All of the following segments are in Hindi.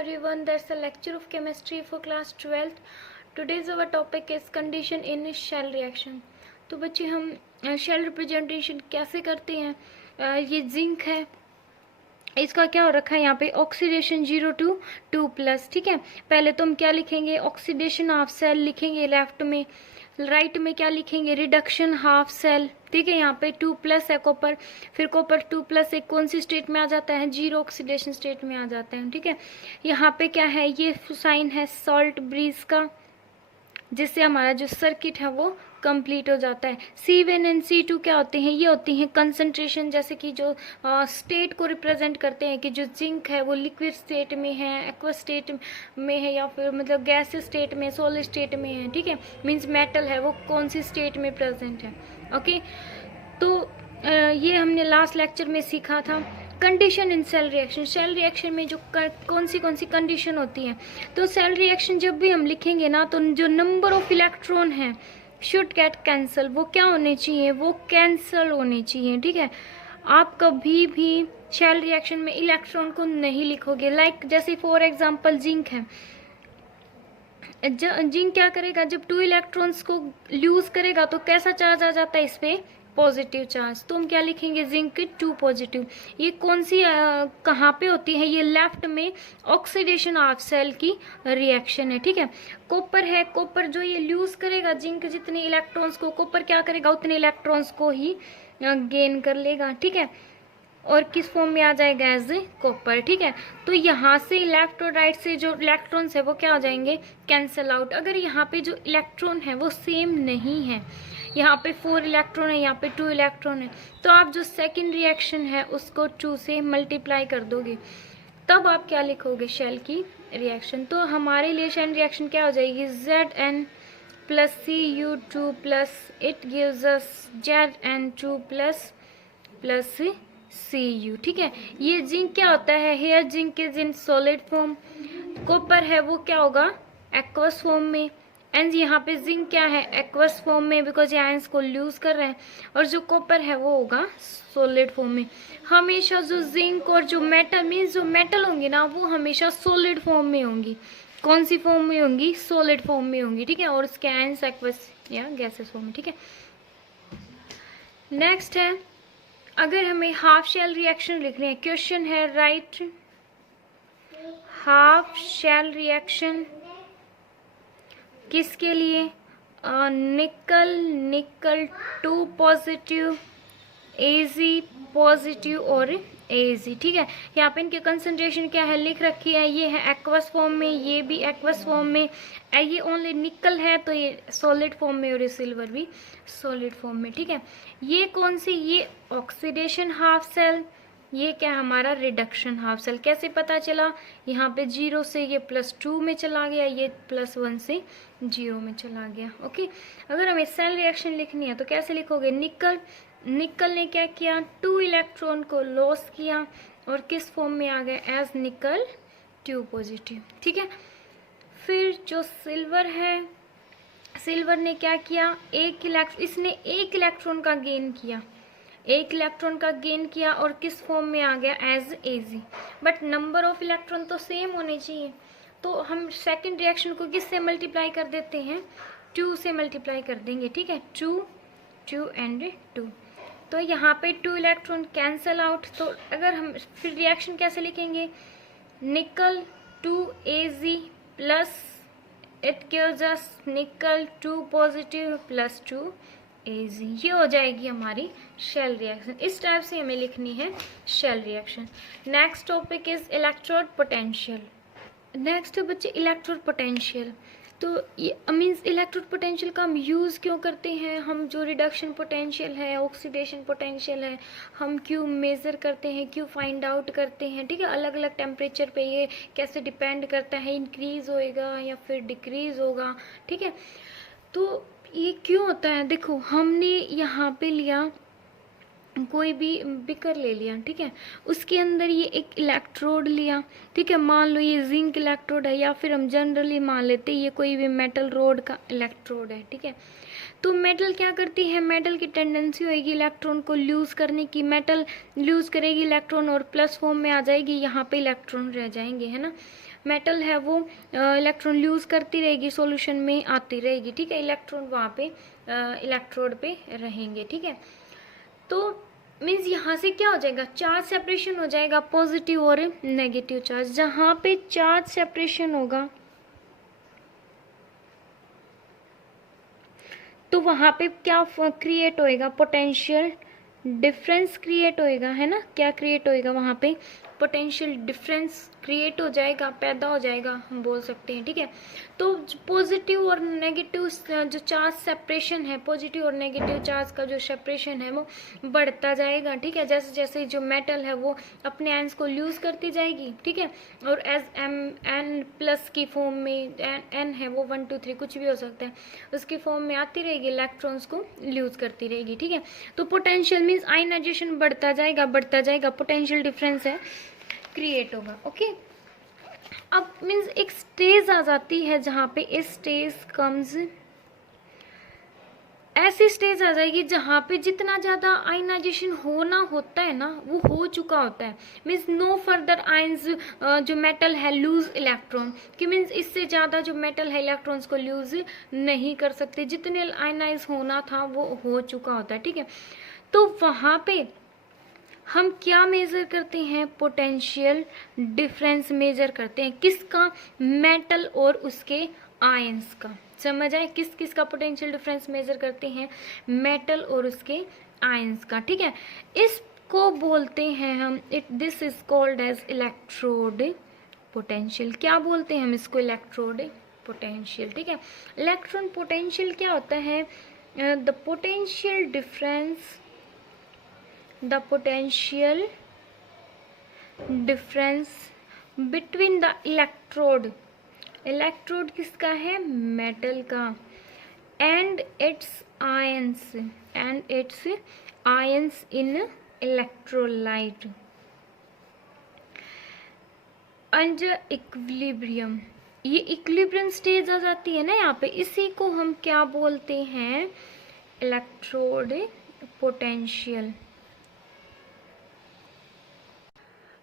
everyone, that's the lecture of chemistry for class 12th. Today's our topic is condition in shell reaction. तो बच्चे हम शेल रिप्रेजेंटेशन कैसे करते हैं। ये जिंक है, इसका क्या हो रखा है यहाँ पे ऑक्सीडेशन 0 to 2+। ठीक है, पहले तो हम क्या लिखेंगे, ऑक्सीडेशन हाफ सेल लिखेंगे लेफ्ट में, राइट में क्या लिखेंगे, रिडक्शन हाफ सेल। ठीक है, यहाँ पे 2+ है कॉपर, फिर कॉपर 2+ एक कौन सी स्टेट में आ जाता है, 0 ऑक्सीडेशन स्टेट में आ जाता है। ठीक है, यहाँ पे क्या है, ये साइन है सॉल्ट ब्रीज का, जिससे हमारा जो सर्किट है वो कंप्लीट हो जाता है। C1 एंड C2 क्या होते हैं, ये होती हैं कंसंट्रेशन, जैसे कि जो स्टेट को रिप्रेजेंट करते हैं कि जो जिंक है वो लिक्विड स्टेट में है, एक्वा स्टेट में है, या फिर मतलब गैस स्टेट में, सॉलिड स्टेट में है। ठीक है, मींस मेटल है वो कौन सी स्टेट में प्रेजेंट है। ओके, तो ये हमने लास्ट लेक्चर में सीखा था। Condition in cell reaction, cell reaction में जो कौन सी कंडीशन होती है। तो सेल रिएक्शन जब भी हम लिखेंगे ना, तो जो नंबर ऑफ इलेक्ट्रॉन है शुड गेट कैंसल, वो क्या होने चाहिए, वो कैंसल होने चाहिए। ठीक है, आप कभी भी सेल रिएक्शन में इलेक्ट्रॉन को नहीं लिखोगे। लाइक जैसे फॉर एग्जांपल जिंक है, जिंक क्या करेगा, जब 2 इलेक्ट्रॉन्स को लूज करेगा तो कैसा चार्ज आ जाता है इस पे, पॉजिटिव चार्ज। तो हम क्या लिखेंगे, जिंक 2 पॉजिटिव। ये कौन सी कहाँ पे होती है, ये लेफ्ट में ऑक्सीडेशन ऑफ सेल की रिएक्शन है। ठीक है, कॉपर है, कॉपर जो ये लूज करेगा जिंक जितने इलेक्ट्रॉन्स को, कॉपर क्या करेगा उतने इलेक्ट्रॉन्स को ही गेन कर लेगा। ठीक है, और किस फॉर्म में आ जाएगा, एज कॉपर। ठीक है, तो यहाँ से लेफ्ट और राइट से जो इलेक्ट्रॉन्स है वो क्या हो जाएंगे, कैंसल आउट। अगर यहाँ पे जो इलेक्ट्रॉन है वो सेम नहीं है, यहाँ पे 4 इलेक्ट्रॉन है, यहाँ पे 2 इलेक्ट्रॉन है, तो आप जो सेकंड रिएक्शन है उसको 2 से मल्टीप्लाई कर दोगे, तब आप क्या लिखोगे, शेल की रिएक्शन। तो हमारे लिए शेल रिएक्शन क्या हो जाएगी, Zn plus Cu2 plus it gives us Zn2 plus Cu। ठीक है, ये जिंक क्या होता है, here zinc is in solid form, copper है वो क्या होगा, एक्वस फॉर्म में, एंड यहाँ पे जिंक क्या है, एक्वस फॉर्म में, बिकॉज ये आयंस को लूज कर रहे हैं, और जो कॉपर है वो होगा सॉलिड फॉर्म में। हमेशा जो जिंक और जो मेटल मीन्स जो मेटल होंगी ना, वो हमेशा सॉलिड फॉर्म में होंगी। कौन सी फॉर्म में होंगी, सॉलिड फॉर्म में होंगी। ठीक है, और उसके आयंस एक्वस या गैसेस फॉर्म में। ठीक है, नेक्स्ट है, अगर हमें हाफ शेल रिएक्शन लिखनी है, क्वेश्चन है राइट हाफ शेल रिएक्शन किसके लिए, निकल 2 पॉजिटिव, Ag पॉजिटिव और Ag। ठीक है, यहाँ पे इनके कंसंट्रेशन क्या है लिख रखी है, ये है एक्वस फॉर्म में, ये भी एक्वस फॉर्म में, ये ओनली निकल है तो ये सॉलिड फॉर्म में, और ये सिल्वर भी सॉलिड फॉर्म में। ठीक है, ये कौन सी, ये ऑक्सीडेशन हाफ सेल, ये क्या हमारा रिडक्शन हाफ सेल। कैसे पता चला, यहाँ पे 0 से ये +2 में चला गया, ये +1 से 0 में चला गया। ओके, अगर हमें सेल रिएक्शन लिखनी है तो कैसे लिखोगे, निकल ने क्या किया, 2 इलेक्ट्रॉन को लॉस किया, और किस फॉर्म में आ गया, एज निकल 2 पॉजिटिव। ठीक है, फिर जो सिल्वर है, सिल्वर ने क्या किया, इसने एक इलेक्ट्रॉन का गेन किया, एक इलेक्ट्रॉन का गेन किया, और किस फॉर्म में आ गया, as Ag। But number of electron तो सेम होने चाहिए, तो हम सेकंड रिएक्शन को किससे मल्टीप्लाई कर देते हैं, 2 से मल्टीप्लाई कर देंगे। ठीक है, 2 एंड 2, तो यहाँ पे 2 इलेक्ट्रॉन कैंसल आउट। तो अगर हम फिर रिएक्शन कैसे लिखेंगे, निकल 2 Ag plus it gives us निकल 2 पॉजिटिव प्लस 2 Ag। ये हो जाएगी हमारी शेल रिएक्शन। इस टाइप से हमें लिखनी है cell reaction. Next topic is electrode potential. Next है बच्चे इलेक्ट्रोड पोटेंशियल। तो ये मीन्स इलेक्ट्रोड पोटेंशियल का हम यूज़ क्यों करते हैं, हम जो रिडक्शन पोटेंशियल है, ऑक्सीडेशन पोटेंशियल है, हम क्यों मेज़र करते हैं, क्यों फाइंड आउट करते हैं। ठीक है, अलग अलग टेम्परेचर पे ये कैसे डिपेंड करता है, इंक्रीज़ होएगा या फिर डिक्रीज़ होगा। ठीक है, तो ये क्यों होता है, देखो हमने यहाँ पे लिया कोई भी बिकर ले लिया, ठीक है, उसके अंदर ये एक इलेक्ट्रोड लिया। ठीक है, मान लो ये जिंक इलेक्ट्रोड है, या फिर हम जनरली मान लेते हैं ये कोई भी मेटल रोड का इलेक्ट्रोड है। ठीक है, तो मेटल क्या करती है, मेटल की टेंडेंसी होगी इलेक्ट्रॉन को लूज करने की, मेटल लूज करेगी इलेक्ट्रॉन और प्लस फॉर्म में आ जाएगी, यहाँ पे इलेक्ट्रॉन रह जाएंगे, है ना। मेटल है वो इलेक्ट्रॉन लूज करती रहेगी, सॉल्यूशन में आती रहेगी, ठीक है, इलेक्ट्रॉन वहाँ पे इलेक्ट्रोड पे रहेंगे, ठीक है। तो मीन्स यहाँ से क्या हो जाएगा, चार्ज सेपरेशन हो जाएगा, पॉजिटिव और नेगेटिव चार्ज। जहाँ पे चार्ज सेपरेशन होगा तो वहाँ पे क्या क्रिएट होएगा, पोटेंशियल डिफरेंस क्रिएट होएगा, है ना। क्या क्रिएट होएगा वहाँ पे, पोटेंशियल डिफरेंस क्रिएट हो जाएगा, पैदा हो जाएगा, हम बोल सकते हैं, ठीक है। तो पॉजिटिव और नेगेटिव जो चार्ज सेपरेशन है, पॉजिटिव और नेगेटिव चार्ज का जो सेपरेशन है वो बढ़ता जाएगा, ठीक है। जैसे जैसे जो मेटल है वो अपने आयंस को लूज करती जाएगी, ठीक है, और एज एन प्लस की फॉर्म में, एन है वो 1 2 3 कुछ भी हो सकता है, उसकी फॉर्म में आती रहेगी, इलेक्ट्रॉन्स को लूज करती रहेगी, ठीक है। तो पोटेंशियल मीन्स आयनाइजेशन बढ़ता जाएगा, पोटेंशियल डिफरेंस है क्रिएट होगा, ओके। अब मीन्स एक स्टेज आ जाती है जहाँ पे इस स्टेज कम्स, ऐसी स्टेज आ जाएगी जहाँ पे जितना ज़्यादा आयनाइजेशन होना होता है ना वो हो चुका होता है, मीन्स नो फर्दर आयंस जो मेटल है लूज इलेक्ट्रॉन कि मीन्स इससे ज़्यादा जो मेटल है इलेक्ट्रॉन्स को लूज नहीं कर सकते, जितने आयनाइज होना था वो हो चुका होता है, ठीक है। तो वहाँ पे हम क्या मेजर करते हैं, पोटेंशियल डिफरेंस मेजर करते हैं, किसका, मेटल और उसके आयंस का। समझ आए, किस किस का पोटेंशियल डिफरेंस मेजर करते हैं, मेटल और उसके आयंस का, ठीक है। इसको बोलते हैं हम, this is called as electrode potential. क्या बोलते हैं हम इसको, इलेक्ट्रोड पोटेंशियल, ठीक है। इलेक्ट्रॉन पोटेंशियल क्या होता है, the potential difference, the potential difference between the electrode, electrode किसका है, मेटल का, and its ions in electrolyte under equilibrium। ये इक्विलिब्रियम स्टेज आ जाती है ना यहाँ पे, इसी को हम क्या बोलते हैं, इलेक्ट्रोड पोटेंशियल।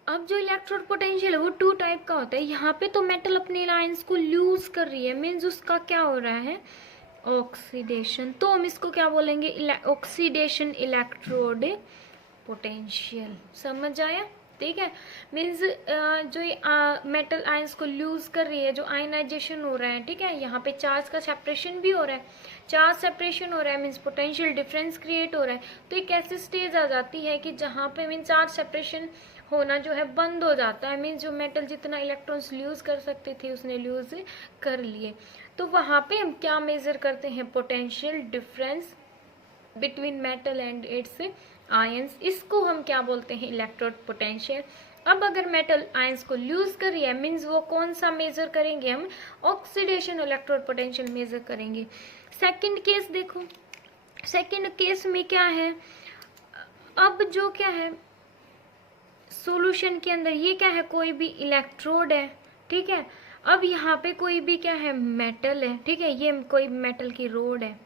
अब जो इलेक्ट्रोड पोटेंशियल है वो 2 टाइप का होता है। यहाँ पे तो मेटल अपने आयंस को लूज कर रही है, मीन्स उसका क्या हो रहा है, ऑक्सीडेशन। तो हम इसको क्या बोलेंगे, ऑक्सीडेशन इलेक्ट्रोड पोटेंशियल। समझ आया, ठीक है। मीन्स जो मेटल आयंस को लूज कर रही है, जो आयनाइजेशन हो रहा है, ठीक है, यहाँ पे चार्ज का सेपरेशन भी हो रहा है, चार्ज सेपरेशन हो रहा है मीन्स पोटेंशियल डिफरेंस क्रिएट हो रहा है। तो एक ऐसी स्टेज आ जाती है कि जहाँ पे मीन्स चार्ज सेपरेशन होना जो है बंद हो जाता है, मीन्स जो मेटल जितना इलेक्ट्रॉन्स लूज कर सकते थे उसने लूज कर लिए। तो वहाँ पे हम क्या मेजर करते हैं, potential difference between metal and its ions, इसको हम क्या बोलते हैं, इलेक्ट्रोड पोटेंशियल। अब अगर मेटल आयंस को लूज कर रही है मीन्स वो कौन सा मेजर करेंगे, हम ऑक्सीडेशन इलेक्ट्रोड पोटेंशियल मेजर करेंगे। सेकंड केस देखो, सेकंड केस में क्या है, अब जो क्या है सॉल्यूशन के अंदर, ये क्या है, कोई भी इलेक्ट्रोड है, ठीक है। अब यहाँ पे कोई भी क्या है, मेटल है, ठीक है, ये कोई मेटल की रोड है,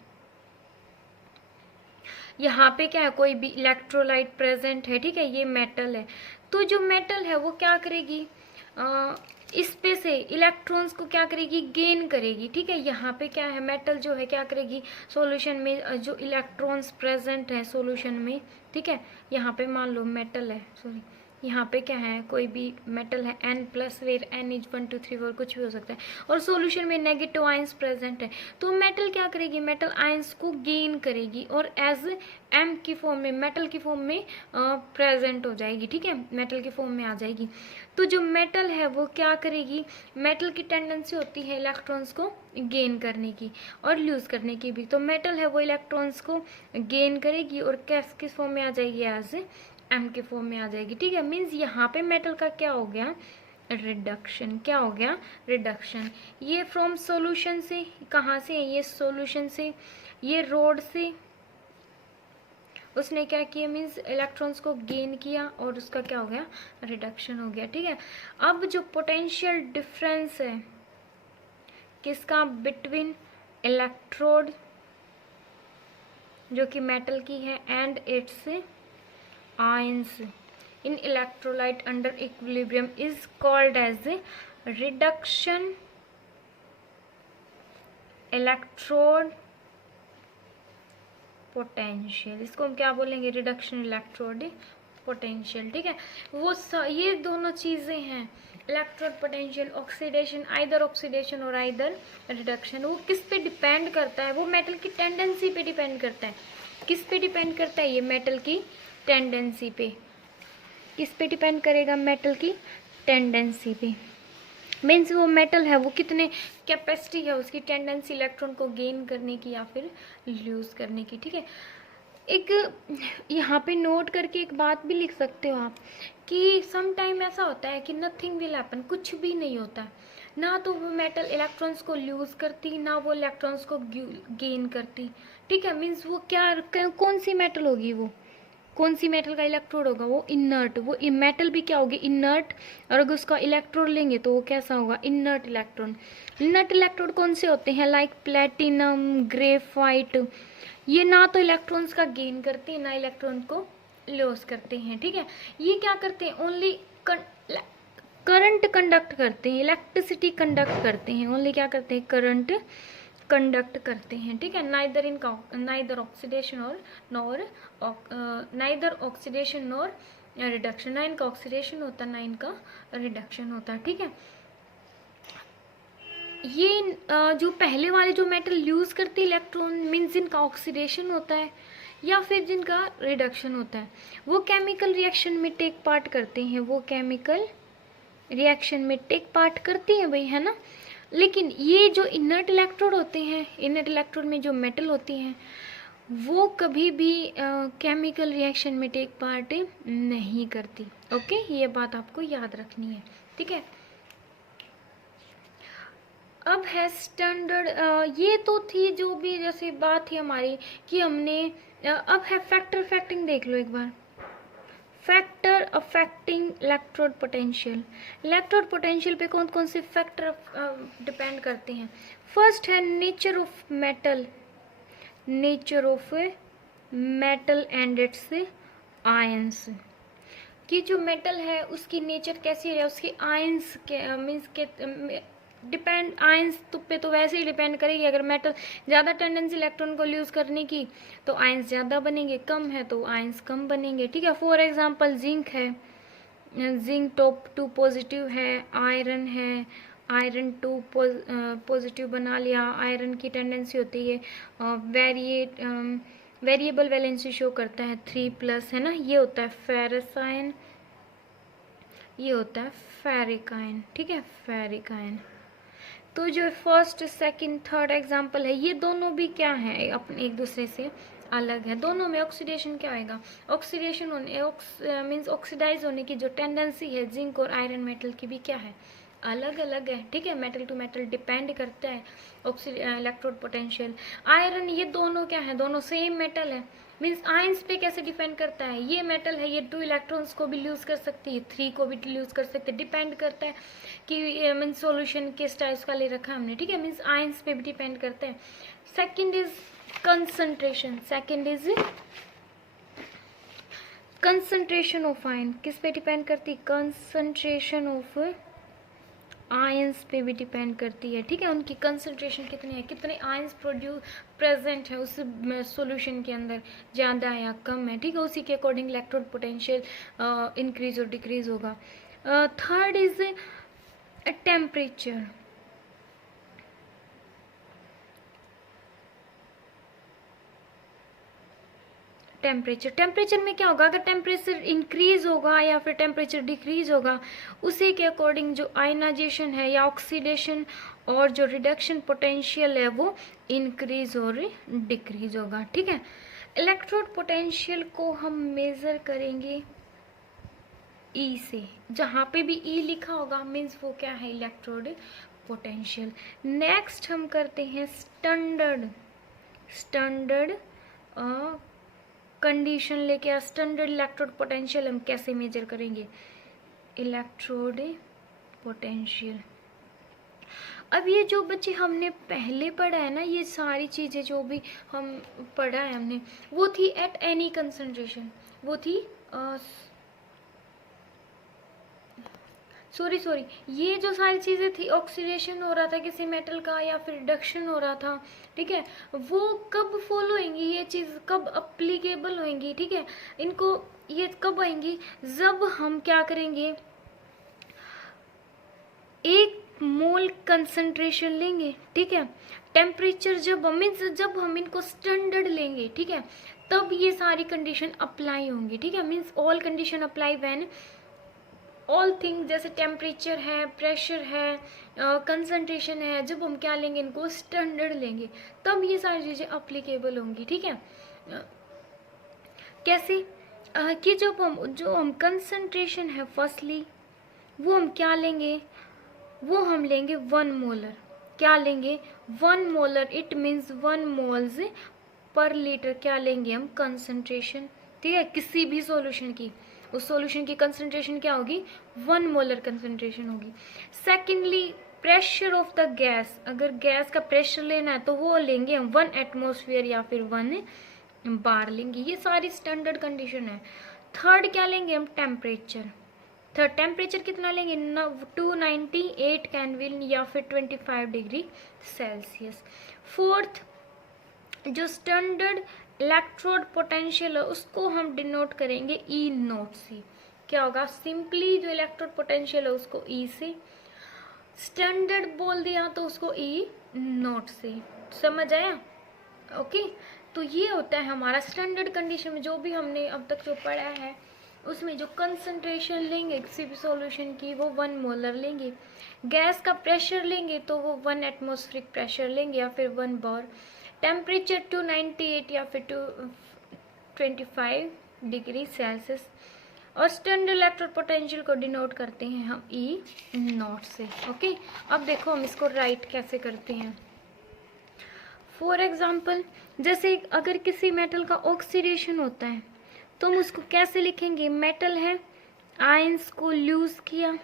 यहाँ पे क्या है, कोई भी इलेक्ट्रोलाइट प्रेजेंट है, ठीक है, ये मेटल है। तो जो मेटल है वो क्या करेगी, इस पे से इलेक्ट्रॉन्स को क्या करेगी, गेन करेगी, ठीक है। यहाँ पे क्या है, मेटल जो है क्या करेगी, सॉल्यूशन में जो इलेक्ट्रॉन्स प्रेजेंट है सॉल्यूशन में, ठीक है, यहाँ पे मान लो मेटल है, सॉरी यहाँ पे क्या है, कोई भी मेटल है N plus, where N is 1 2 3 4 कुछ भी हो सकता है, और सॉल्यूशन में नेगेटिव आयंस प्रेजेंट है। तो मेटल क्या करेगी, मेटल आयंस को गेन करेगी और एज M की फॉर्म में, मेटल की फॉर्म में प्रेजेंट हो जाएगी, ठीक है, मेटल की फॉर्म में आ जाएगी। तो जो मेटल है वो क्या करेगी, मेटल की टेंडेंसी होती है इलेक्ट्रॉन्स को गेन करने की और लूज करने की भी। तो मेटल है वो इलेक्ट्रॉन्स को गेन करेगी और किस फॉर्म में आ जाएगी, एज M के फॉर्म में आ जाएगी, ठीक है। मीन्स यहाँ पे मेटल का क्या हो गया, रिडक्शन। क्या हो गया, रिडक्शन। ये फ्रॉम सॉल्यूशन से, कहाँ से है, ये सॉल्यूशन से, ये रोड से उसने क्या किया, मीन्स इलेक्ट्रॉन्स को गेन किया और उसका क्या हो गया, रिडक्शन हो गया, ठीक है। अब जो पोटेंशियल डिफरेंस है किसका, बिटवीन इलेक्ट्रोड जो कि मेटल की है, and its ions in electrolyte under equilibrium is called as reduction electrode potential. इसको हम क्या बोलेंगे? Reduction electrode potential. ठीक है, ये दोनों चीज़ें हैं, electrode potential, oxidation, either oxidation और आइदर रिडक्शन। वो किस पे डिपेंड करता है? वो मेटल की टेंडेंसी पे डिपेंड करता है। किस पे डिपेंड करता है? ये मेटल की टेंडेंसी पे। किस पे डिपेंड करेगा? मेटल की टेंडेंसी पे। मीन्स वो मेटल है, वो कितने कैपेसिटी है उसकी, टेंडेंसी इलेक्ट्रॉन को गेन करने की या फिर लूज करने की। ठीक है, एक यहाँ पे नोट करके एक बात भी लिख सकते हो आप कि सम टाइम ऐसा होता है कि नथिंग विल हैपन, कुछ भी नहीं होता, ना तो वो मेटल इलेक्ट्रॉन्स को लूज करती, ना वो इलेक्ट्रॉन्स को गेन करती। ठीक है, मीन्स वो क्या, कौन सी मेटल होगी? वो कौन सी मेटल का इलेक्ट्रोड होगा? वो इनर्ट। वो मेटल भी क्या होगी? इनर्ट। और अगर उसका इलेक्ट्रोड लेंगे तो वो कैसा होगा? Inert electron. इनर्ट इलेक्ट्रोड कौन से होते हैं? Like platinum, graphite. ये ना तो इलेक्ट्रॉन्स का गेन करते हैं, ना इलेक्ट्रॉन को लॉस करते हैं। ठीक है, ये क्या करते हैं? ओनली करंट कंडक्ट करते हैं, इलेक्ट्रिसिटी कंडक्ट करते हैं। ओनली क्या करते हैं? करंट कंडक्ट करते हैं। ठीक है, नाइदर ऑक्सीडेशन और nor neither oxidation nor reduction. ना इनका ऑक्सीडेशन होता, ना इनका रिडक्शन होता। ठीक है, ये जो पहले वाले जो मेटल यूज करते इलेक्ट्रॉन, मीन्स जिनका ऑक्सीडेशन होता है या फिर जिनका रिडक्शन होता है, वो केमिकल रिएक्शन में टेक पार्ट करते हैं। वो केमिकल रिएक्शन में टेक पार्ट करती हैं भाई, है ना। लेकिन ये जो इनर्ट इलेक्ट्रोड होते हैं, इनर्ट इलेक्ट्रोड में जो मेटल होती हैं, वो कभी भी केमिकल रिएक्शन में टेक पार्ट नहीं करती। ओके, ये बात आपको याद रखनी है। ठीक है, अब है स्टैंडर्ड। ये तो थी जो भी जैसे बात थी हमारी कि हमने अब है फैक्टर अफेक्टिंग। देख लो एक बार, factor affecting electrode potential. Electrode potential पे कौन कौन से फैक्टर डिपेंड करते हैं? फर्स्ट है nature of metal, nature of metal and its ions. कि जो मेटल है उसकी नेचर कैसी है, उसके आयंस के मीन्स के डिपेंड, आयंस पे तो वैसे ही डिपेंड करेगी। अगर मेटल ज़्यादा टेंडेंसी इलेक्ट्रॉन को यूज़ करने की तो आयंस ज़्यादा बनेंगे, कम है तो आयंस कम बनेंगे। ठीक है, फॉर एग्जांपल जिंक है, जिंक टॉप 2 पॉजिटिव है, आयरन है, आयरन 2 पॉजिटिव बना लिया। आयरन की टेंडेंसी होती है वेरिएबल वैलेंसी शो करता है 3+, है ना। ये होता है फेरस आयन, ये होता है फेरिक आयन। ठीक है, फेरिक आयन। तो जो फर्स्ट सेकंड थर्ड एग्जांपल है, ये दोनों भी क्या है? अपने एक दूसरे से अलग है। दोनों में ऑक्सीडेशन क्या होगा? ऑक्सीडेशन होने मीन्स ऑक्सीडाइज होने की जो टेंडेंसी है जिंक और आयरन मेटल की भी क्या है? अलग अलग है। ठीक है, मेटल टू मेटल डिपेंड करता है इलेक्ट्रोड पोटेंशियल। आयरन, ये दोनों क्या है? दोनों सेम मेटल है। मीन्स आयंस पे कैसे डिपेंड करता है? ये मेटल है, ये 2 इलेक्ट्रॉन्स को भी लूज कर सकती है, 3 को भी लूज कर सकते हैं। डिपेंड करता है कि मीन्स सॉल्यूशन किस टाइप का ले रखा है हमने। ठीक है, मीन्स आयंस पे भी डिपेंड करता है। Second is concentration. Second is concentration of ion. किस पे डिपेंड करती है? कंसंट्रेशन ऑफ आयंस पे भी डिपेंड करती है। ठीक है, उनकी कंसंट्रेशन कितनी है, कितने आयंस प्रेजेंट है उस सॉल्यूशन के अंदर, ज़्यादा है या कम है। ठीक है, उसी के अकॉर्डिंग इलेक्ट्रोड पोटेंशियल इंक्रीज और डिक्रीज होगा। Third is temperature. टेम्परेचर में क्या होगा? अगर टेम्परेचर इंक्रीज होगा या फिर टेम्परेचर डिक्रीज होगा, उसी के अकॉर्डिंग जो आयनाइजेशन है या ऑक्सीडेशन और जो रिडक्शन पोटेंशियल है वो इंक्रीज और डिक्रीज होगा। ठीक है, इलेक्ट्रोड पोटेंशियल को हम मेजर करेंगे ई से। जहाँ पे भी ई लिखा होगा मीन्स वो क्या है? Electrode potential. नेक्स्ट हम करते हैं स्टैंडर्ड कंडीशन लेके स्टैंडर्ड इलेक्ट्रोड पोटेंशियल हम कैसे मेजर करेंगे? इलेक्ट्रोड पोटेंशियल अब ये जो बच्चे हमने पहले पढ़ा है ना, ये सारी चीज़ें जो भी हम पढ़ा है हमने, वो थी एट एनी कंसंट्रेशन, वो थी सॉरी ये जो सारी चीज़ें थी, ऑक्सीडेशन हो रहा था किसी मेटल का या फिर रिडक्शन हो रहा था, ठीक है, वो कब फॉलो होंगी, ये चीज़ कब अप्लीकेबल होंगी, ठीक है, इनको ये कब आएंगी, जब हम क्या करेंगे, एक मोल कंसंट्रेशन लेंगे, ठीक है, टेम्परेचर जब हम इनको स्टैंडर्ड लेंगे, ठीक है, तब ये सारी कंडीशन अप्लाई होंगी, ठीक है, means all condition apply when all thing, जैसे टेम्परेचर है, प्रेशर है, कंसंट्रेशन है, जब हम क्या लेंगे, इनको स्टैंडर्ड लेंगे, तब ये सारी चीज़ें अप्लीकेबल होंगी, ठीक है। कैसे कि जो हम कंसंट्रेशन है फर्स्टली, वो हम क्या लेंगे, वो हम लेंगे 1 मोलर, क्या लेंगे 1 molar, it means 1 moles per litre क्या लेंगे हम कंसंट्रेशन, ठीक है, किसी भी सॉल्यूशन की, उस सॉल्यूशन की कंसंट्रेशन क्या होगी, 1 मोलर कंसंट्रेशन होगी। Secondly pressure of the gas, अगर गैस का प्रेशर लेना है तो वो लेंगे हम 1 एटमोसफियर या फिर 1 बार लेंगे, ये सारी स्टैंडर्ड कंडीशन है। थर्ड क्या लेंगे हम, टेम्परेचर, थर्ड टेम्परेचर कितना लेंगे, 298 केल्विन या फिर 25 डिग्री सेल्सियस। फोर्थ जो स्टैंडर्ड इलेक्ट्रोड पोटेंशियल है उसको हम डिनोट करेंगे ई नोट से, क्या होगा, सिंपली जो इलेक्ट्रोड पोटेंशियल है उसको ई से, स्टैंडर्ड बोल दिया तो उसको ई नोट से, समझ आया, ओके। तो ये होता है हमारा स्टैंडर्ड कंडीशन में जो भी हमने अब तक जो पढ़ा है, उसमें जो कंसंट्रेशन लेंगे किसी भी सॉल्यूशन की वो 1 मोलर लेंगे, गैस का प्रेशर लेंगे तो वो 1 एटमॉस्फेरिक प्रेशर लेंगे या फिर 1 बार, टेम्परेचर 298 या फिर 225 डिग्री सेल्सियस, और स्टैंडर्ड इलेक्ट्रोड पोटेंशियल को डिनोट करते हैं हम ई नॉट से, ओके। अब देखो हम इसको राइट कैसे करते हैं। फॉर एग्जाम्पल, जैसे अगर किसी मेटल का ऑक्सीडेशन होता है तो हम उसको कैसे लिखेंगे, मेटल है, आयंस को लूज किया,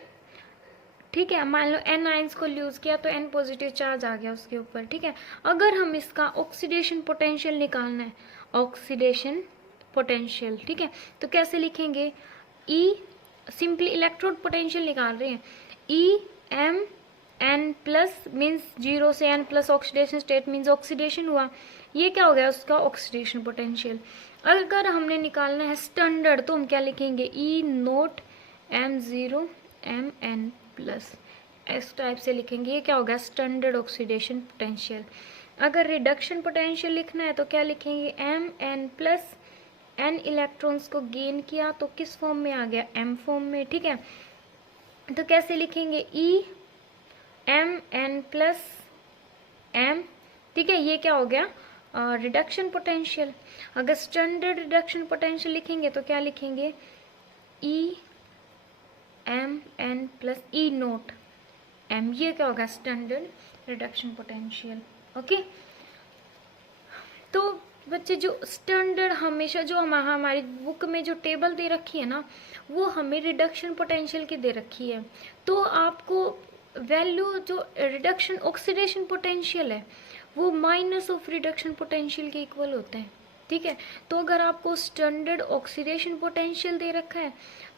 ठीक है, मान लो n आयंस को लूज किया तो n पॉजिटिव चार्ज आ गया उसके ऊपर, ठीक है। अगर हम इसका ऑक्सीडेशन पोटेंशियल निकालना है, ऑक्सीडेशन पोटेंशियल, ठीक है, तो कैसे लिखेंगे, E, सिंपली इलेक्ट्रोड पोटेंशियल निकाल रहे हैं, E m n plus means 0 से n plus oxidation state means oxidation हुआ, ये क्या हो गया उसका ऑक्सीडेशन पोटेंशियल। अगर हमने निकालना है स्टैंडर्ड तो हम क्या लिखेंगे, E note m0 m n plus, इस टाइप से लिखेंगे, ये क्या होगा स्टैंडर्ड ऑक्सीडेशन पोटेंशियल। अगर रिडक्शन पोटेंशियल लिखना है तो क्या लिखेंगे, m n plus n electrons को गेन किया तो किस फॉर्म में आ गया, m फॉर्म में, ठीक है, तो कैसे लिखेंगे, E m n plus m, ठीक है, ये क्या हो गया रिडक्शन पोटेंशियल। अगर स्टैंडर्ड रिडक्शन पोटेंशियल लिखेंगे तो क्या लिखेंगे, E m n plus E note m, ये क्या होगा स्टैंडर्ड रिडक्शन पोटेंशियल, ओके। तो बच्चे जो स्टैंडर्ड हमेशा जो हमारी बुक में जो टेबल दे रखी है ना, वो हमें रिडक्शन पोटेंशियल की दे रखी है, तो आपको वैल्यू जो रिडक्शन ऑक्सीडेशन पोटेंशियल है वो माइनस ऑफ रिडक्शन पोटेंशियल के इक्वल होता है, ठीक है। तो अगर आपको स्टैंडर्ड ऑक्सीडेशन पोटेंशियल दे रखा है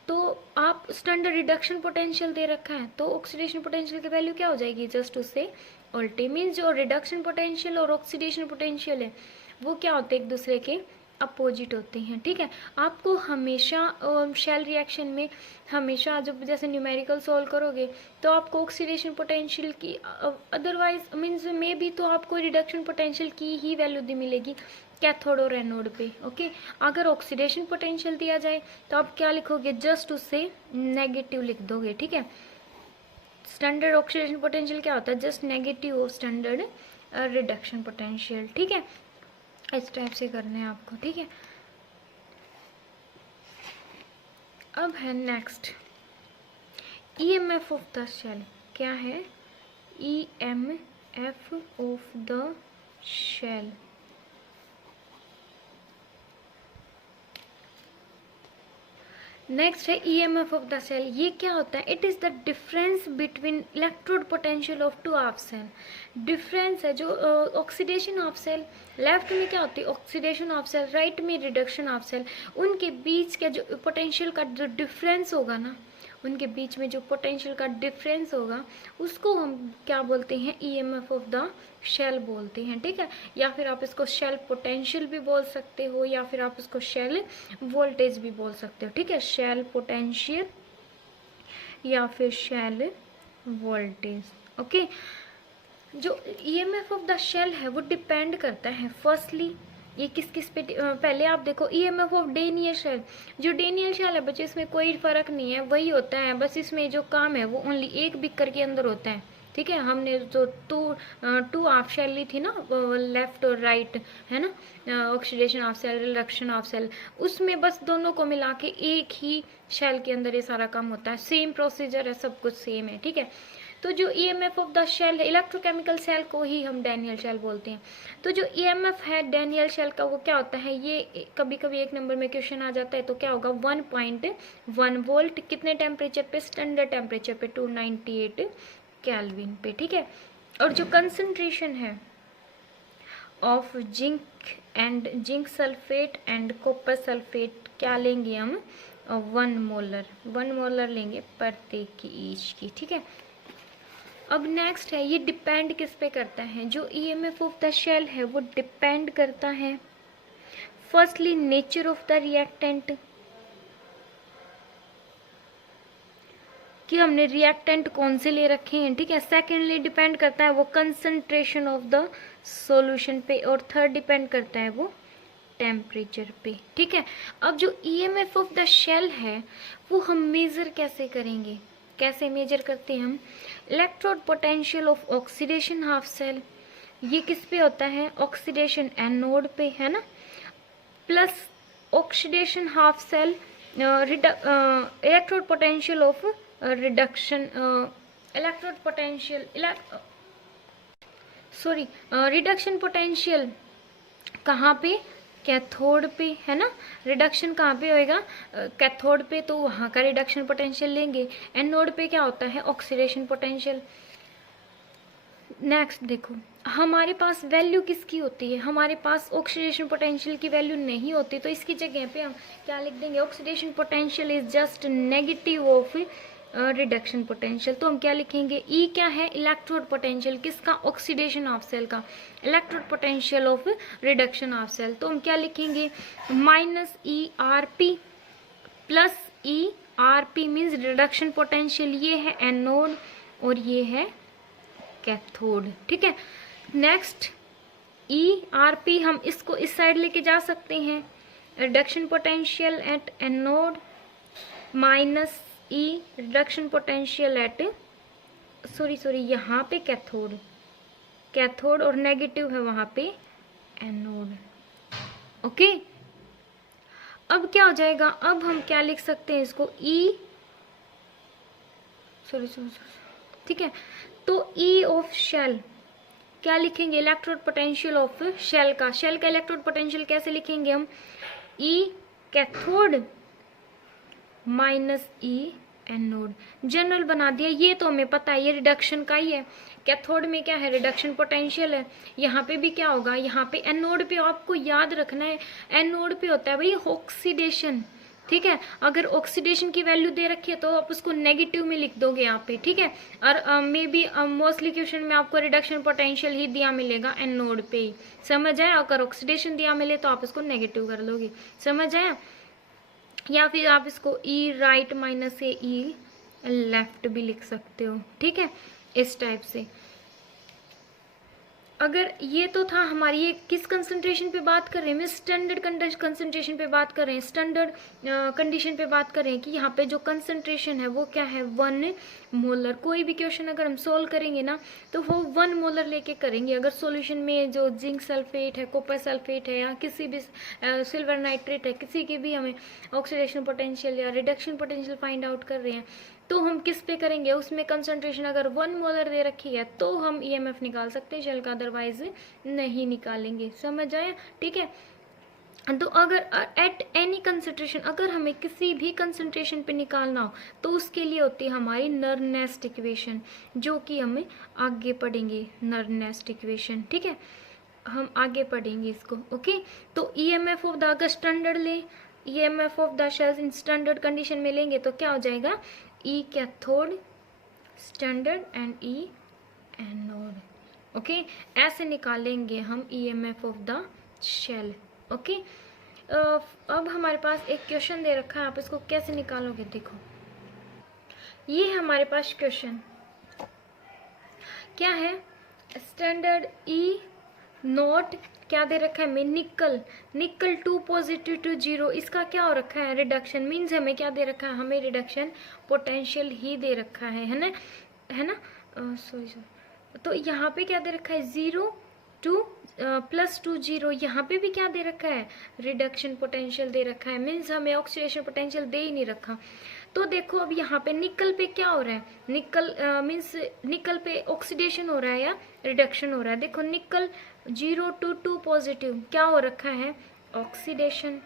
तो आप स्टैंडर्ड रिडक्शन पोटेंशियल दे रखा है तो ऑक्सीडेशन पोटेंशियल की वैल्यू क्या हो जाएगी, जस्ट उससे उल्टी, मीन्स जो रिडक्शन पोटेंशियल और ऑक्सीडेशन पोटेंशियल है वो क्या होते हैं, एक दूसरे के अपोजिट होते हैं, ठीक है। आपको हमेशा शेल रिएक्शन में हमेशा जब जैसे न्यूमेरिकल सॉल्व करोगे तो आपको ऑक्सीडेशन पोटेंशियल की अदरवाइज मीन्स में भी तो आपको रिडक्शन पोटेंशियल की ही वैल्यू दी मिलेगी कैथोड और एनोड पे, ओके। अगर ऑक्सीडेशन पोटेंशियल दिया जाए तो आप क्या लिखोगे, जस्ट उससे नेगेटिव लिख दोगे, ठीक है। स्टैंडर्ड ऑक्सीडेशन पोटेंशियल क्या होता है, just negative of standard reduction potential, ठीक है। इस टाइप से करने हैं आपको, ठीक है। अब है next EMF of the cell, क्या है EMF of the cell. Next है ईएमएफ ऑफ द सेल। ये क्या होता है? It is the difference between electrode potential of two half cell. Difference है जो ऑक्सीडेशन ऑफ सेल, लेफ्ट में क्या होती है ऑक्सीडेशन ऑफ सेल, राइट में रिडक्शन ऑफ सेल, उनके बीच का जो पोटेंशियल का जो डिफरेंस होगा ना, उनके बीच में जो पोटेंशियल का डिफरेंस होगा उसको हम क्या बोलते हैं? ईएमएफ ऑफ द शेल बोलते हैं, ठीक है। या फिर आप इसको शेल पोटेंशियल भी बोल सकते हो, या फिर आप इसको शेल वोल्टेज भी बोल सकते हो, ठीक है। शेल पोटेंशियल या फिर शेल वोल्टेज, ओके। जो ईएमएफ ऑफ द शेल है वो डिपेंड करता है फर्स्टली ये किस किस पे, पहले आप देखो ईएमएफ ऑफ डेनियल शेल। जो डेनियल शेल है बच्चे इसमें कोई फर्क नहीं है, वही होता है, बस इसमें जो काम है वो ओनली एक बिकर के अंदर होता है, ठीक है। हमने जो टू हाफ शेल ली थी ना, लेफ्ट और राइट, है ना, oxidation of cell, reduction of cell, उसमें बस दोनों को मिला के एक ही शेल के अंदर ये सारा काम होता है। सेम प्रोसीजर है, सब कुछ सेम है, ठीक है। तो जो ईएमएफ ऑफ द शेल है, इलेक्ट्रोकेमिकल सेल को ही हम डैनियल शेल बोलते हैं। तो जो ईएमएफ है डैनियल शेल का वो क्या होता है? ये कभी कभी एक नंबर में क्वेश्चन आ जाता है, तो क्या होगा? 1.1 वोल्ट कितने टेम्परेचर पे? स्टैंडर्ड टेम्परेचर पे 298 केल्विन पे, ठीक है। और जो कंसंट्रेशन है of zinc and zinc sulphate and copper sulphate क्या लेंगे हम? 1 मोलर लेंगे प्रत्येक की ईच की, ठीक है। अब नेक्स्ट है, ये डिपेंड किस पे करता है? जो ईएमएफ ऑफ द शेल है वो डिपेंड करता है firstly nature of the reactant, कि हमने रिएक्टेंट कौन से ले रखे हैं, ठीक है। सेकेंडली डिपेंड करता है वो कंसंट्रेशन ऑफ द सॉल्यूशन पे, और थर्ड डिपेंड करता है वो टेम्परेचर पे, ठीक है। अब जो ईएमएफ ऑफ द शेल है वो हम मेजर कैसे करेंगे? कैसे मेजर करते हैं हम? Electrode potential of oxidation half cell, ये किस पे होता है? ऑक्सीडेशन एनोड पे, है ना, plus oxidation half cell electrode potential of reduction, electrode potential reduction potential कहाँ पे? कैथोड पे, है ना। रिडक्शन कहाँ पे होएगा? कैथोड पे, तो वहाँ का रिडक्शन पोटेंशियल लेंगे। एनोड पे क्या होता है? Oxidation potential. नेक्स्ट देखो, हमारे पास वैल्यू किसकी होती है? हमारे पास ऑक्सीडेशन पोटेंशियल की वैल्यू नहीं होती, तो इसकी जगह पे हम क्या लिख देंगे? Oxidation potential is just negative of reduction potential. तो हम क्या लिखेंगे? ई क्या है? इलेक्ट्रोड पोटेंशियल, किसका? ऑक्सीडेशन ऑफ सेल का। Electrode potential of reduction of cell, तो हम क्या लिखेंगे? Minus E R P plus E R P means reduction potential, ये है एनोड और ये है कैथोड, ठीक है। नेक्स्ट ई आर पी, हम इसको इस साइड लेके जा सकते हैं, reduction potential at anode minus E reduction potential at यहाँ पे कैथोड और नेगेटिव है वहां पे एनोड, ओके। अब क्या हो जाएगा? अब हम क्या लिख सकते हैं इसको? ई ठीक है। तो ई ऑफ शेल क्या लिखेंगे? इलेक्ट्रोड पोटेंशियल ऑफ शेल का इलेक्ट्रोड पोटेंशियल कैसे लिखेंगे हम? ई कैथोड माइनस ई एनोड, जनरल बना दिया। ये तो हमें पता है, ये रिडक्शन का ही है। कैथोड में क्या है? रिडक्शन पोटेंशियल है। यहाँ पे भी क्या होगा? यहाँ पे एनोड पे आपको याद रखना है, एनोड पे होता है भाई ऑक्सीडेशन, ठीक है। अगर ऑक्सीडेशन की वैल्यू दे रखी है तो आप उसको नेगेटिव में लिख दोगे यहाँ पे, ठीक है। और मे बी मोस्टली क्वेश्चन में आपको रिडक्शन पोटेंशियल ही दिया मिलेगा एनोड पे ही, समझ आया। अगर ऑक्सीडेशन दिया मिले तो आप इसको नेगेटिव कर लोगे, समझ आया। या फिर आप इसको ई राइट माइनस ए ई लेफ्ट भी लिख सकते हो, ठीक है, इस टाइप से। अगर ये तो था हमारी, ये किस कंसंट्रेशन पे बात कर रहे हैं? स्टैंडर्ड कंसंट्रेशन पे बात कर रहे हैं, स्टैंडर्ड कंडीशन पे बात कर रहे हैं कि यहाँ पे जो कंसंट्रेशन है वो क्या है? 1 मोलर। कोई भी क्वेश्चन अगर हम सोल्व करेंगे ना तो वो 1 मोलर लेके करेंगे। अगर सॉल्यूशन में जो जिंक सल्फेट है, कॉपर सल्फेट है, या किसी भी सिल्वर नाइट्रेट है, किसी के भी हमें ऑक्सीडेशन पोटेंशियल या रिडक्शन पोटेंशियल फाइंड आउट कर रहे हैं, तो हम किस पे करेंगे? उसमें कंसंट्रेशन अगर 1 मोलर दे रखी है तो हम ईएमएफ निकाल सकते हैं शेल का, अदरवाइज नहीं निकालेंगे, समझ आया, ठीक है। तो अगर एट एनी कंसंट्रेशन, अगर हमें किसी भी कंसंट्रेशन पे निकालना हो तो उसके लिए होती है हमारी नर्नेस्ट इक्वेशन, जो कि हमें आगे पढ़ेंगे नर्नेस्ट इक्वेशन, ठीक है, हम आगे पढ़ेंगे इसको। ओके, तो ईएमएफ ऑफ द, अगर स्टैंडर्ड ले, EMF of the cells in standard condition में लेंगे तो क्या हो जाएगा, E cathode standard and E anode. Okay, ऐसे निकालेंगे हम EMF of the cell. Okay, अब हमारे पास एक क्वेश्चन दे रखा है, आप इसको कैसे निकालोगे, देखो ये है हमारे पास क्वेश्चन, क्या है, स्टैंडर्ड ई नोट क्या दे रखा है हमें, निकल, निकल 2 पॉजिटिव टू 0, इसका क्या हो रखा है, रिडक्शन, मीन्स हमें क्या दे रखा है, हमें रिडक्शन पोटेंशियल ही दे रखा है ना, है ना, सॉरी, तो यहाँ पे क्या दे रखा है, 0 टू +2 0, यहाँ पे भी क्या दे रखा है, रिडक्शन पोटेंशियल दे रखा है, मीन्स हमें ऑक्सीडेशन पोटेंशियल दे ही नहीं रखा। तो देखो अब यहाँ पे निकल पे क्या हो रहा है, निकल मीन्स निकल पे ऑक्सीडेशन हो रहा है या रिडक्शन हो रहा है, देखो निकल 0 to 2 पॉजिटिव क्या हो रखा है, ऑक्सीडेशन,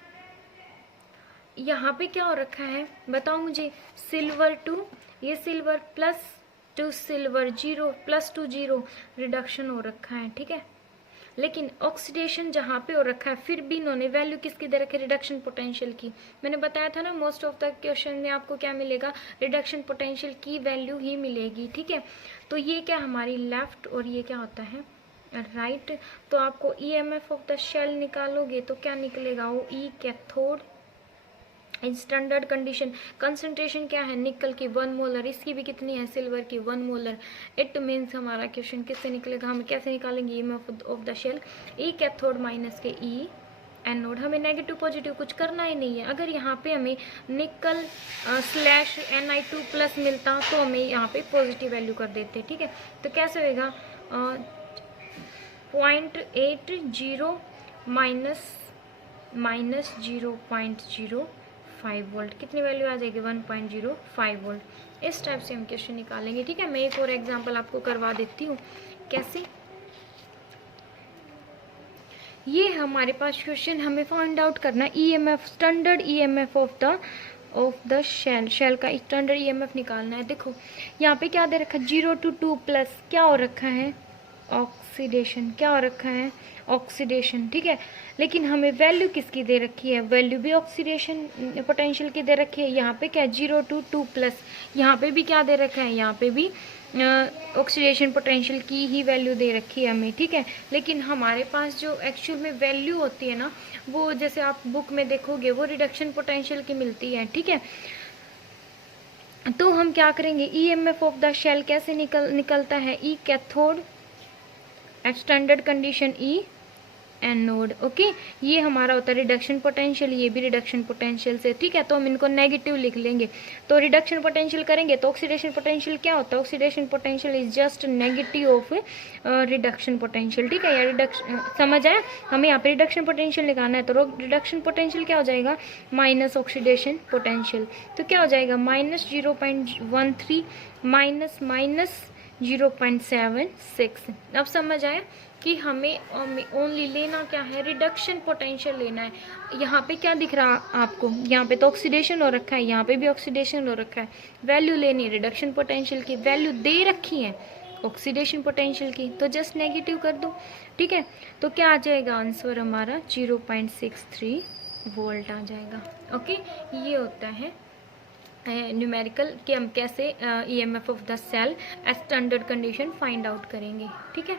यहाँ पे क्या हो रखा है बताओ मुझे, सिल्वर टू, ये सिल्वर +2 सिल्वर 0 +2 0 रिडक्शन हो रखा है, ठीक है, लेकिन ऑक्सीडेशन जहाँ पे हो रखा है फिर भी इन्होंने वैल्यू किसकी दे रखी है, रिडक्शन पोटेंशियल की। मैंने बताया था ना मोस्ट ऑफ द क्वेश्चन में आपको क्या मिलेगा, रिडक्शन पोटेंशियल की वैल्यू ही मिलेगी, ठीक है। तो ये क्या हमारी लेफ्ट और ये क्या होता है राइट। तो आपको ईएमएफ ऑफ द शेल निकालोगे तो क्या निकलेगा, वो ई कैथोड इन स्टैंडर्ड कंडीशन, कंसंट्रेशन क्या है निकल की 1 मोलर, इसकी भी कितनी है सिल्वर की 1 मोलर। इट मीन्स हमारा क्वेश्चन किससे निकलेगा, हम कैसे निकालेंगे EMF of the cell, E cathode minus के ई एनोड, हमें नेगेटिव पॉजिटिव कुछ करना ही नहीं है। अगर यहाँ पे हमें निकल /Ni2+ मिलता तो हमें यहाँ पे पॉजिटिव वैल्यू कर देते, ठीक है। तो कैसे होएगा 0.80 माइनस 0.05 वोल्ट, कितनी वैल्यू आ जाएगी 1.05 वोल्ट। इस टाइप से हम क्वेश्चन निकालेंगे, ठीक है। मैं एक और एग्जांपल आपको करवा देती हूँ, कैसे, ये हमारे पास क्वेश्चन हमें फाइंड आउट करना EMF, standard EMF of the cell का स्टैंडर्ड ईएमएफ निकालना है। देखो यहाँ पे क्या दे रखा है 0 to 2+, क्या हो रखा है ऑक्सीडेशन, क्या हो रखा है ऑक्सीडेशन, ठीक है। लेकिन हमें वैल्यू किसकी दे रखी है, वैल्यू भी ऑक्सीडेशन पोटेंशियल की दे रखी है। यहाँ पे क्या 0 to 2+, यहाँ पे भी क्या दे रखा है, यहाँ पे भी ऑक्सीडेशन पोटेंशियल की ही वैल्यू दे रखी है हमें, ठीक है। लेकिन हमारे पास जो एक्चुअल में वैल्यू होती है ना, वो जैसे आप बुक में देखोगे वो रिडक्शन पोटेंशियल की मिलती है, ठीक है। तो हम क्या करेंगे, ईएमएफ ऑफ द शेल कैसे निकलता है, E cathode at standard condition E anode, okay. ये हमारा होता है रिडक्शन पोटेंशियल, ये भी रिडक्शन पोटेंशियल से, ठीक है। तो हम इनको नेगेटिव लिख लेंगे। तो रिडक्शन पोटेंशियल करेंगे तो ऑक्सीडेशन पोटेंशियल क्या होता है, oxidation potential is just negative of reduction potential, ठीक है। या रिडक्शन समझ आया, हमें यहाँ पे रिडक्शन पोटेंशियल निकालना है। तो रिडक्शन पोटेंशियल क्या हो जाएगा, माइनस ऑक्सीडेशन पोटेंशियल, तो क्या हो जाएगा -0.13 माइनस 0.76। अब समझ आया कि हमें ओनली लेना क्या है, रिडक्शन पोटेंशियल लेना है। यहाँ पे क्या दिख रहा आपको, यहाँ पे तो ऑक्सीडेशन हो रखा है, यहाँ पे भी ऑक्सीडेशन हो रखा है, वैल्यू लेनी है रिडक्शन पोटेंशियल की, वैल्यू दे रखी है ऑक्सीडेशन पोटेंशियल की, तो जस्ट नेगेटिव कर दो, ठीक है। तो क्या आ जाएगा आंसर हमारा 0.63 वोल्ट आ जाएगा, ओके। ये होता है न्यूमेरिकल कि हम कैसे EMF of the cell as standard condition find out करेंगे, ठीक है।